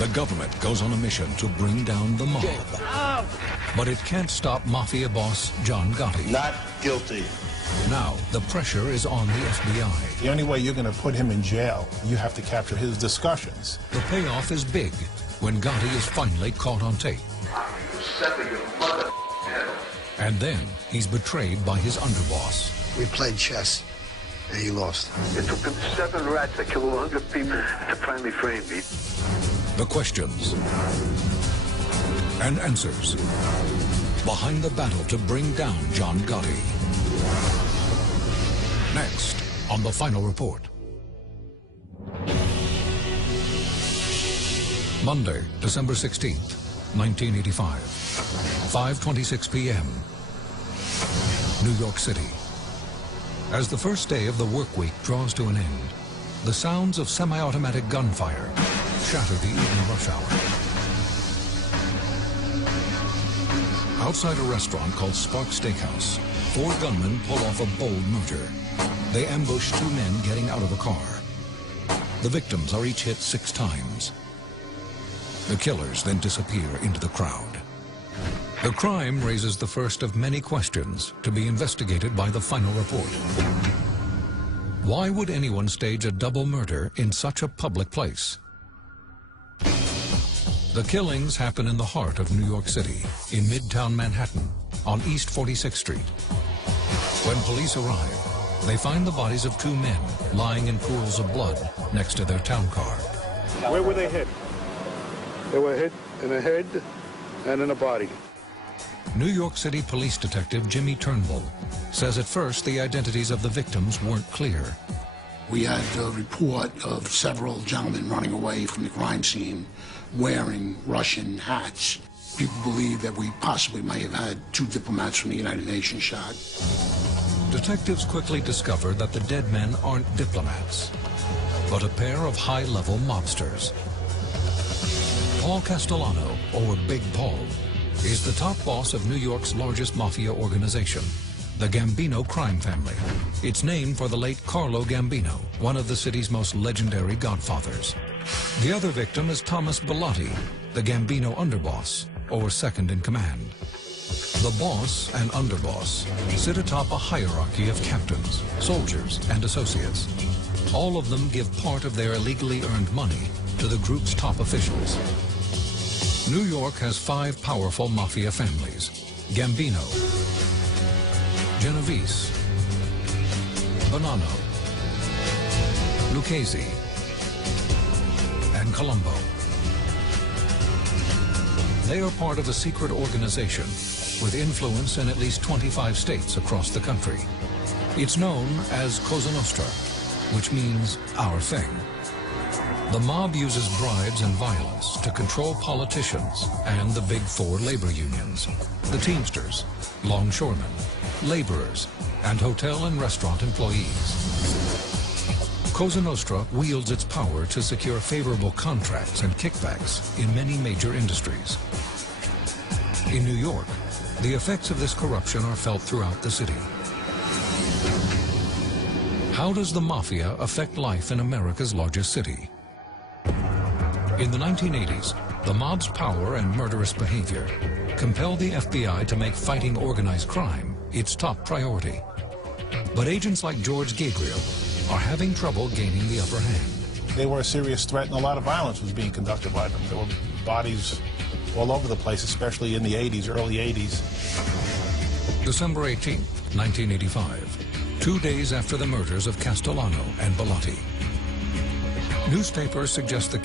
The government goes on a mission to bring down the mob. But it can't stop mafia boss John Gotti. Not guilty. Now, the pressure is on the FBI. The only way you're going to put him in jail, you have to capture his discussions. The payoff is big when Gotti is finally caught on tape. And then he's betrayed by his underboss. We played chess, and he lost. It took them 7 rats that killed 100 people to finally frame me. The questions and answers behind the battle to bring down John Gotti. Next on The Final Report. Monday, December 16th, 1985, 5:26 p.m., New York City. As the first day of the work week draws to an end, the sounds of semi-automatic gunfire shatter the evening rush hour. Outside a restaurant called Spark Steakhouse, 4 gunmen pull off a bold murder. They ambush 2 men getting out of a car. The victims are each hit 6 times. The killers then disappear into the crowd. The crime raises the first of many questions to be investigated by The Final Report. Why would anyone stage a double murder in such a public place? The killings happen in the heart of New York City, in Midtown Manhattan, on East 46th Street. When police arrive, they find the bodies of 2 men lying in pools of blood next to their town car. Where were they hit? They were hit in the head and in the body. New York City Police Detective Jimmy Turnbull says at first the identities of the victims weren't clear. We had a report of several gentlemen running away from the crime scene wearing Russian hats. People believe that we possibly may have had 2 diplomats from the United Nations shot. Detectives quickly discover that the dead men aren't diplomats, but a pair of high-level mobsters. Paul Castellano, or Big Paul, is the top boss of New York's largest mafia organization, the Gambino crime family. It's named for the late Carlo Gambino, one of the city's most legendary godfathers. The other victim is Thomas Bellotti, the Gambino underboss, or second in command. The boss and underboss sit atop a hierarchy of captains, soldiers, and associates. All of them give part of their illegally earned money to the group's top officials. New York has 5 powerful mafia families: Gambino, Genovese, Bonanno, Lucchese, and Colombo. They are part of a secret organization with influence in at least 25 states across the country. It's known as Cosa Nostra, which means our thing. The mob uses bribes and violence to control politicians and the big 4 labor unions, the Teamsters, longshoremen, laborers, and hotel and restaurant employees. Cosa Nostra wields its power to secure favorable contracts and kickbacks in many major industries. In New York, the effects of this corruption are felt throughout the city. How does the mafia affect life in America's largest city? In the 1980s, the mob's power and murderous behavior compelled the FBI to make fighting organized crime its top priority. But agents like George Gabriel are having trouble gaining the upper hand. They were a serious threat, and a lot of violence was being conducted by them. There were bodies all over the place, especially in the 80s, early 80s. December 18, 1985, 2 days after the murders of Castellano and Bellotti. Newspapers suggest the